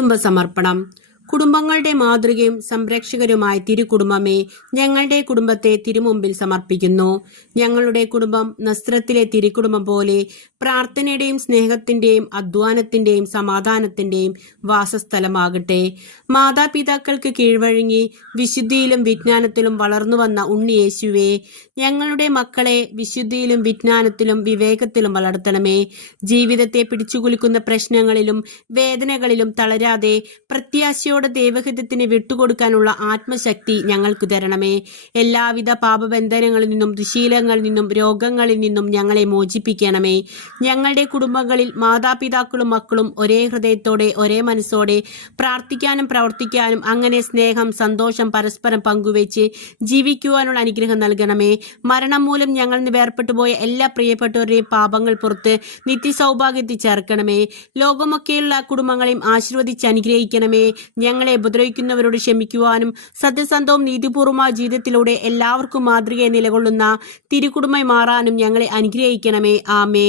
കുടുംബസമർപ്പണം. കുടുംബങ്ങളുടെ മാതൃകയും സംരക്ഷകരുമായ തിരുകുടുംബമേ, ഞങ്ങളുടെ കുടുംബത്തെ തിരുമുമ്പിൽ സമർപ്പിക്കുന്നു. ഞങ്ങളുടെ കുടുംബം നസ്രത്തിലെ തിരുകുടുംബം പോലെ പ്രാർത്ഥനയുടെയും സ്നേഹത്തിന്റെയും അധ്വാനത്തിന്റെയും സമാധാനത്തിന്റെയും വാസസ്ഥലമാകട്ടെ. മാതാപിതാക്കൾക്ക് കീഴ്വഴങ്ങി വിശുദ്ധിയിലും വിജ്ഞാനത്തിലും വളർന്നു വന്ന ഉണ്ണിയേശുവേ, ഞങ്ങളുടെ മക്കളെ വിശുദ്ധിയിലും വിജ്ഞാനത്തിലും വിവേകത്തിലും വളർത്തണമേ. ജീവിതത്തെ പിടിച്ചുകുലുക്കുന്ന പ്രശ്നങ്ങളിലും വേദനകളിലും തളരാതെ പ്രത്യാശയോടെ ദൈവഹിതത്തിന് വിട്ടുകൊടുക്കാനുള്ള ആത്മശക്തി ഞങ്ങൾക്ക് തരണമേ. എല്ലാവിധ പാപബന്ധനങ്ങളിൽ നിന്നും ദുശീലങ്ങളിൽ നിന്നും രോഗങ്ങളിൽ നിന്നും ഞങ്ങളെ മോചിപ്പിക്കണമേ. ഞങ്ങളുടെ കുടുംബങ്ങളിൽ മാതാപിതാക്കളും മക്കളും ഒരേ ഹൃദയത്തോടെ ഒരേ മനസ്സോടെ പ്രാർത്ഥിക്കാനും പ്രവർത്തിക്കാനും അങ്ങനെ സ്നേഹം സന്തോഷം പരസ്പരം പങ്കുവെച്ച് ജീവിക്കുവാനുള്ള അനുഗ്രഹം നൽകണമേ. മരണം മൂലം ഞങ്ങളിൽ നിന്ന് വേർപെട്ടു പോയ എല്ലാ പ്രിയപ്പെട്ടവരുടെയും പാപങ്ങൾ പുറത്ത് നിത്യസൗഭാഗ്യത്തിൽ ചേർക്കണമേ. ലോകമൊക്കെയുള്ള കുടുംബങ്ങളെയും ആശീർവദിച്ച് അനുഗ്രഹിക്കണമേ. ഞങ്ങളെ ഉപദ്രവിക്കുന്നവരോട് ക്ഷമിക്കുവാനും സത്യസന്ധവും നീതിപൂർവമായ ജീവിതത്തിലൂടെ എല്ലാവർക്കും മാതൃകയെ നിലകൊള്ളുന്ന തിരുകുടുംബമായി മാറാനും ഞങ്ങളെ അനുഗ്രഹിക്കണമേ. ആമേ.